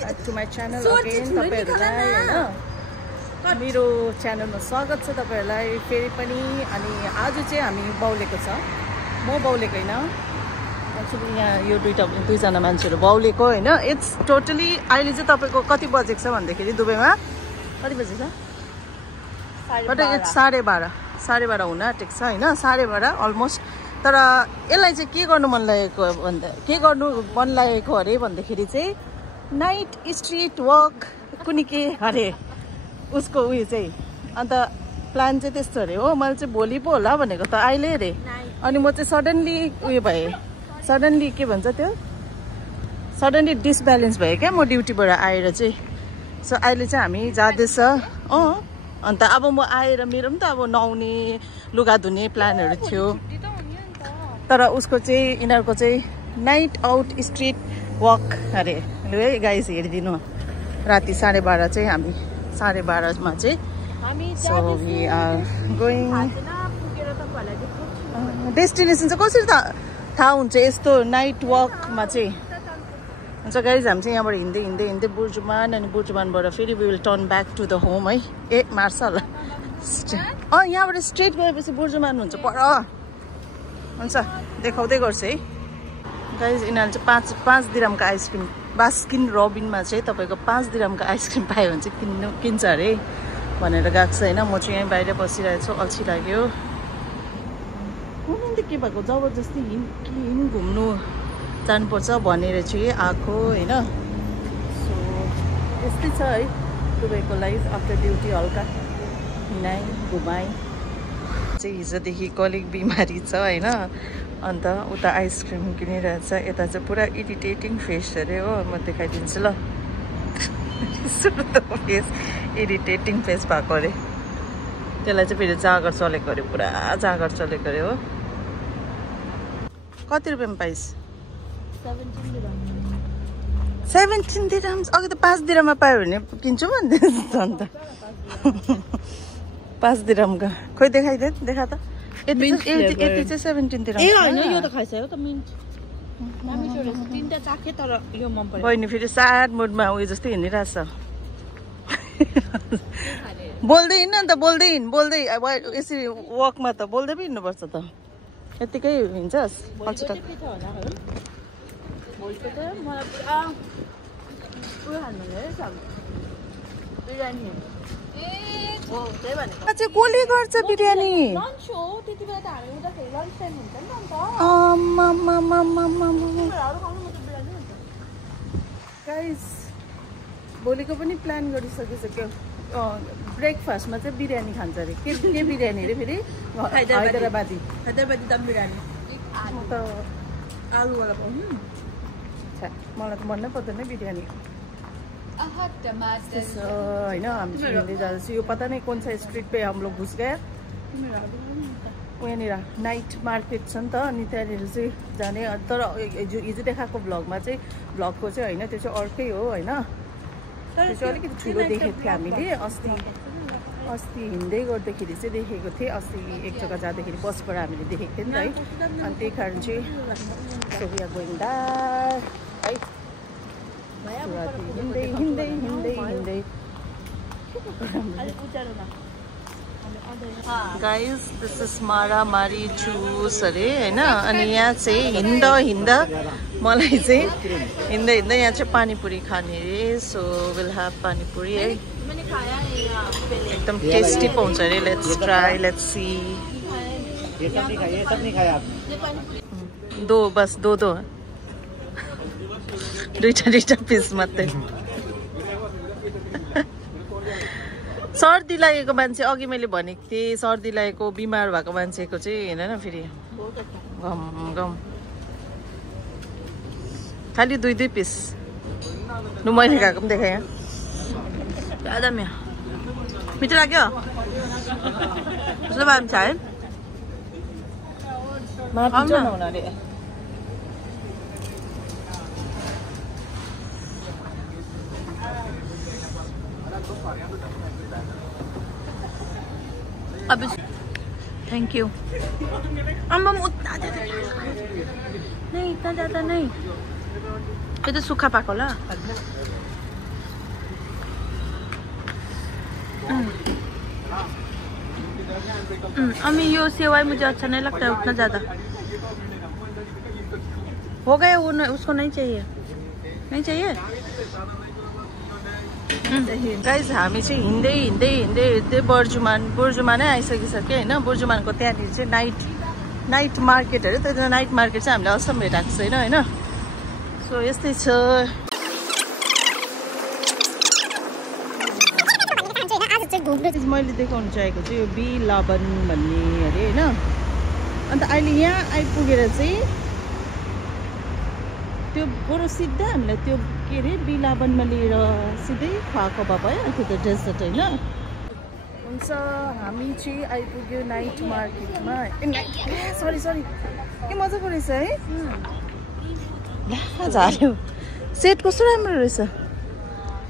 back to my channel again. तपाईहरुलाई हैन मेरो च्यानलमा स्वागत छ तपाईहरुलाई फेरि पनि। अनि आज चाहिँ हामी बाउलेको छ, म बाउलेको हैन, एक्चुअली यहाँ यो दुईजना मान्छेहरु बाउलेको हैन। इट्स टोटली अहिले चाहिँ तपाईको कति बजेको छ भन्दाखेरि दुबईमा कति बजे छ? 12:30 हुन आँटेको छ हैन, 12:30 अलमोस्ट। तर यसलाई चाहिँ के गर्नु मन लागेको अरे भन्दाखेरि चाहिँ नाइट स्ट्रीट वक कुनै के अरे उसको उयो चाहिँ। अन्त प्लान चाहिँ त्यस्तो अरे हो। मैले चाहिँ भोलि पो होला भनेको त अहिले अरे। अनि म चाहिँ सडनली उयो भएँ, सडनली के भन्छ त्यो, सडनली डिसब्यालेन्स भयो क्या म ड्युटीबाट आएर चाहिँ। सो अहिले चाहिँ हामी जाँदैछ। अन्त अब म आएर मेरो पनि त अब नुहाउने लुगा धुने प्लानहरू थियो, तर उसको चाहिँ यिनीहरूको चाहिँ नाइट आउट स्ट्रिट वक अरे। लु है गाइस हेरिदिनु, राति 12:30 चाहिँ हामी 12:30मा चाहिँ so we are going. Destination चाहिँ कसरी थाहा हुन्छ यस्तो नाइट वकमा चाहिँ? हुन्छ गाइज हामी चाहिँ यहाँबाट हिँड्दै बुर्जुमान, अनि बुर्जुमानबाट फेरि we will turn back to the home है। ए मार्छ होला यहाँबाट स्ट्रेट गएपछि बुर्जुमान हुन्छ पर। हुन्छ देखाउँदै गर्छ है गाइज। यिनीहरू चाहिँ 5 दिरमको आइसक्रिम, बास्किन रबिनमा चाहिँ तपाईँको 5 दिरमको आइसक्रिम पायो भने चाहिँ किन्छ अरे भनेर गएको छ होइन। म चाहिँ यहीँ बाहिर बसिरहेको छु, अल्छी लाग्यो। अन्त के भएको जबरजस्ती हिँड घुम्नु जानुपर्छ भनेर चाहिँ आएको होइन। सो यस्तै छ है दुबईको लाइफ आफ्टर ड्युटी। हल्का हिँडाइ घुमाइ चाहिँ हिजोदेखिको अलिक बिमारी छ होइन। अन्त उता आइसक्रिम किनिरहेछ, यता चाहिँ पुरा इरिटेटिङ फेस अरे हो। म देखाइदिन्छु ल। फेस इरिटेटिङ फेस भएको अरे, त्यसलाई चाहिँ फेरि जागर चलेको अरे, पुरा जागर चलेको अरे हो। कति रुपियाँमा पाइस? 17 दिरहम्स। अघि त 5 दिरहममा पायो भने किन्छु भन्दैछ अन्त। 5 दिरहमको खोइ देखाइदे, देखा त। यति चाहिँ 17 दिरहम। ए हैन यो त खाइसक्यो त मिन्ट। मामी छोरे तीनटा चाखे तर यो मन पर्यो। बहिनी फेरि साड मुडमा उयो जस्तै हिँडिरहेछ। बोल्दै हिँड्न नि त, बोल्दै यसरी वकमा त बोल्दै पनि हिँड्नुपर्छ त। यतिकै हिँड्छस् अल्छी त। भोलिको त मलाई पुरा उयो हाल्नु है सब बिरयानी हो त्यही भनेको। चाहिँ कसले गर्छ बिरयानी? लन्च हो त्यति बेला त हामी उताखेरि लन्च टाइम हुन्छ नि त अन्त। गाइस भोलिको पनि प्लान गरिसकिसक्यो। ब्रेकफास्टमा चाहिँ बिरयानी खान्छ अरे। के बिरयानी अरे फेरि? हैदराबादी दम बिरयानी। म त आलुवाला पाउनु मलाई त मन नै पर्दैन बिरयानी होइन। हामी हिँड्दै जाँदैछु, यो पता नै कुन सा स्ट्रिट पे हम लोग घुस गए। उहाँनिर नाइट मार्केट छ नि त, अनि त्यहाँनिर चाहिँ जाने। तर हिजो देखाएको भ्लगमा चाहिँ भ्लगको चाहिँ होइन, त्यो चाहिँ अर्कै हो होइन। त्यो चाहिँ अलिकति ठुलो देखेको थियो हामीले अस्ति हिँड्दै गर्दाखेरि चाहिँ देखेको थिएँ। अस्ति एक जग्गा जाँदाखेरि बसबाट हामीले देखेको थियौँ नि त है। अनि त्यही कारण चाहिँ सोभिया गोइन्दा है हिँड्दै गाइस दिस इज मारामारी जुस अरे होइन। अनि यहाँ चाहिँ हिँड्दा मलाई चाहिँ हिँड्दा यहाँ चाहिँ पानीपुरी खाने अरे। सो विल ह्याभ पानीपुरी है, एकदम टेस्टी पाउँछ अरे। Let's try, let's see. दो बस दो दुईटा पिस मात्रै। सर्दी लागेको मान्छे, अघि मैले भनेको थिएँ सर्दी लागेको बिमार भएको मान्छेको चाहिँ हेर्न न फेरि गम खालि 2 पिस। लु मैले खाएको पनि देखाएँ ज्यादा मिठो लाग्यो। कस्तो बाम छ है? अब थैंक यू। अम्म उतना नहीं, इतना ज़्यादा नहीं। ये तो सूखा पाक होला। अम्मी यो सेवाई मुझे अच्छा नहीं लगता है उतना ज़्यादा। हो गया वो उसको नहीं चाहिए नहीं चाहिए। गाइज हामी चाहिँ हिँड्दै हिँड्दै हिँड्दै हिँड्दै बुर्जुमानै आइसकिसक्यो होइन। बुर्जुमानको त्यहाँनिर चाहिँ नाइट मार्केट अरे त्यो नाइट मार्केट चाहिँ हामीले असल भेटाएको छैन होइन। सो यस्तै छ। मैले देखाउनु चाहेको चाहिँ यो बिलाबन भन्ने अरे होइन। अन्त अहिले यहाँ आइपुगेर चाहिँ त्यो बरु सिधै हामीलाई त्यो के अरे बिलाबनमा लिएर सिधै खुवाएको भए भयो त्यो त डेजर्ट होइन। हुन्छ हामी चाहिँ आइपुग्यो नाइट मार्केटमा। सरी के मजाको रहेछ है। ला झार्यो सेट कस्तो राम्रो रहेछ।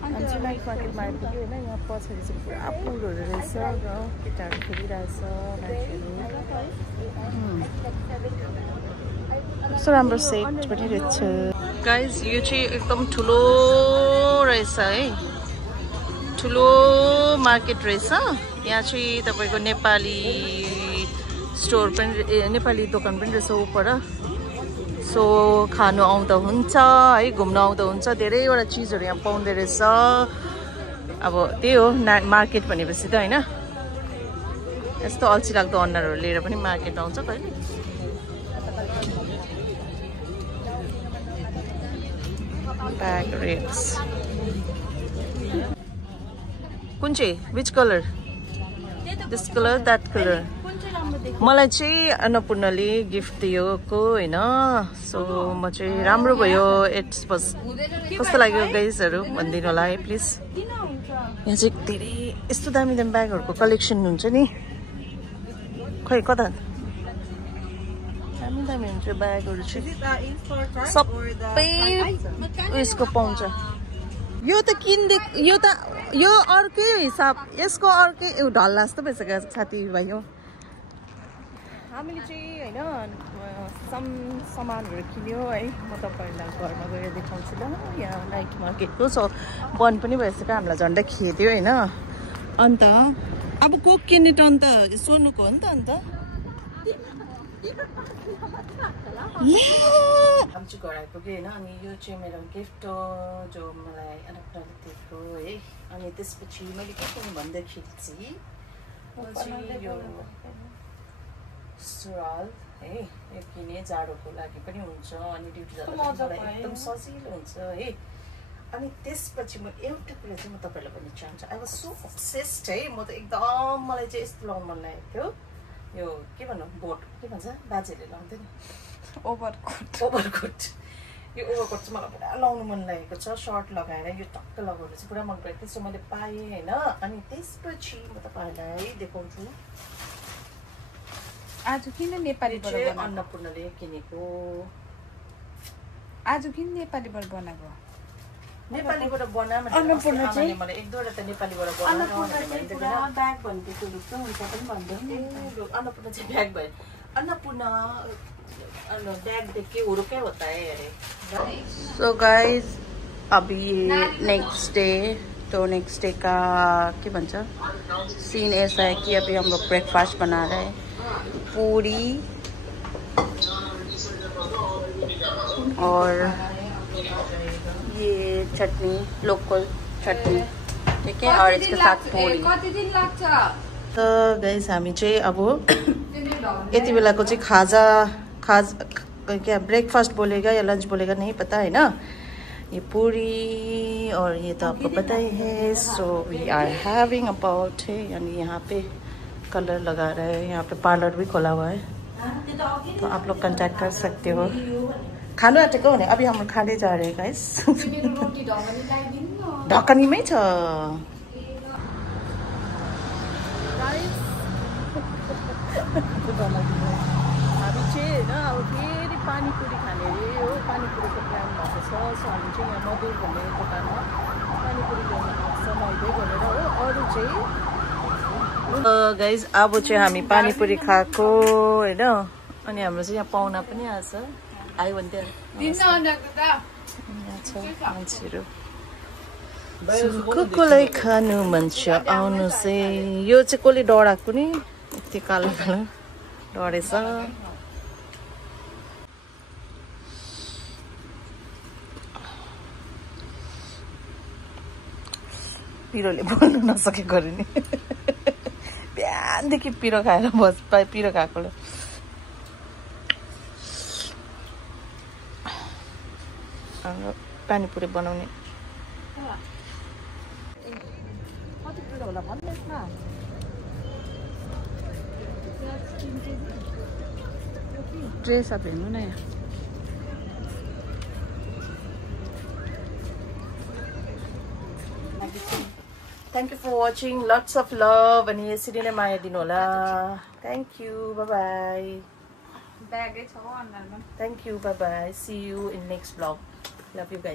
हामी चाहिँ नाइट मार्केटमा आइपुग्यो होइन। यहाँ पछाडि चाहिँ पुरा पुलहरू रहेछ केटाहरू खेलिरहेछ कस्तो राम्रो सेट पनि रहेछ। गाइज यो चाहिँ एकदम ठुलो रहेछ है। ठुलो मार्केट रहेछ। यहाँ चाहिँ तपाईँको नेपाली स्टोर पनि नेपाली दोकान पनि रहेछ उपर। सो खानु आउँदा हुन्छ है घुम्नु आउँदा हुन्छ। धेरैवटा चिजहरू यहाँ पाउँदो रहेछ। अब त्यही हो मार्केट भनेपछि त होइन। यस्तो अल्छी लाग्दो अनुहारहरू लिएर पनि मार्केट आउँछ कहिले। Bag racks. कुन चाहिँ which colour? This colour that colour. मलाई चाहिँ अन्नपूर्णले गिफ्ट दिएको होइन। सो म चाहिँ राम्रो भयो। इट्स बस कस्तो लाग्यो गाइजहरू भनिदिनु होला है प्लिज। यहाँ चाहिँ धेरै यस्तो दामी दामी ब्यागहरूको कलेक्सन हुन्छ नि। खै कता दामी दामी हुन्छ ब्यागहरू चाहिँ सबै उयसको पाउँछ। यो त किन्दे यो अर्कै हिसाब यसको अर्कै ढल्ला जस्तो भइसक्यो साथीभाइ हो। हामीले चाहिँ होइन सामानहरू किन्यो है। म तपाईँहरूलाई घरमा गएर देखाउँछु ल। यहाँ नाइट मार्केटको सो बन्द पनि भइसक्यो। हामीलाई झन्डै खेद्यो होइन। अन्त अब कोक किन्ने टर्न त सोनुको हो नि त। अन्त हामी चाहिँ घर आइपुग्यो होइन। अनि यो चाहिँ मेरो गिफ्ट हो जो मलाई अन्नपूर्णले दिएको है। अनि त्यसपछि मैले के किने भन्दाखेरि चाहिँ यो सुरुवाल है यो किने जाडोको लागि पनि हुन्छ अनि ड्युटी जाँदा एकदम सजिलो हुन्छ है। अनि त्यसपछि म एउटा कुरा चाहिँ म तपाईँलाई भन्न चाहन्छु। आई वाज सो अब्सेस्ड है। म त एकदम मलाई चाहिँ यस्तो लाउनु मन लागेको थियो। यो के भनौँ बोट के भन्छ बाजेले लाउँदैन ओभरकोट। यो ओभरकोट चाहिँ मलाई पुरा लाउनु मन लागेको छ। सर्ट लगाएर यो टक्क लगाउनु चाहिँ पुरा मन परेको थियो। सो मैले पाएँ होइन। अनि त्यसपछि म तपाईँहरूलाई देखाउँछु। आज किन नेपालीबाट अन्नपूर्णले किनेको। आज किन नेपालीबाट बनाएको। नेपालीबाट बनामा अन्नपूर्ण चाहिँ मलाई एक दुईवटा त नेपालीबाट बनाएको ब्याग भन्ने त्यो हुन्छ पनि भन्दैन। अन्नपूर्ण चाहिँ ब्याग भयो। अन्नपूर्ण बैग देख के उड़ के होता है अरे। सो गाइज अभी नेक्स्ट डे तो नेक्स्ट डे का क्या भन्छ सीन ऐसा है कि अभी हम लोग ब्रेकफास्ट बना रहे हैं। पूरी और ये चटनी लोकल चटनी ठीक है और इसके साथ पूरी। तो गाइस हामी चाहिँ अब यति बेलाको चाहिँ खाजा क्या ब्रेकफास्ट बोलेगा या लंच बोलेगा नहीं पता है ना। ये पूरी और ये तो आपको पता ही है। So we are having about है यानी यहाँ पे कलर लगा रहे हैं। यहाँ पे पार्लर भी खोला हुआ है तो आप लोग कांटेक्ट कर सकते हो। खानु आँटेको हो नि अभी हम खाने जा रहे हैं गाइस। ढकनीमै छ हामी चाहिँ होइन अब फेरि पानीपुरी खाने अरे हो। पानीपुरीको प्लान भएको छ। सो हामी चाहिँ यहाँ मधुर भन्ने दोकानमा पानीपुरी ल्याउनु लाग्छ नुहाइदै गरेर हो। अरू चाहिँ गाइज अब चाहिँ हामी पानीपुरी खाएको होइन। अनि हाम्रो चाहिँ यहाँ पाहुना पनि आएछ आयो भने त्यहाँ छ मान्छेहरू। कसलाई खानु मन छ आउनु चाहिँ यो चाहिँ कसले डढाएको नि यति कालो कालो डढेछ पिरोले बोल्नु नसकेको अरे नि बिहानदेखि पिरो खाएर बस पिरो खाएकोले पानीपुरी बनाउने ड्रेस अब हेर्नु न यहाँ Thank you for watching. Lots of love and यसरी नै माया दिनु होला. Thank you. Bye bye. Thank you. Bye bye. See you in next vlog. Love you guys.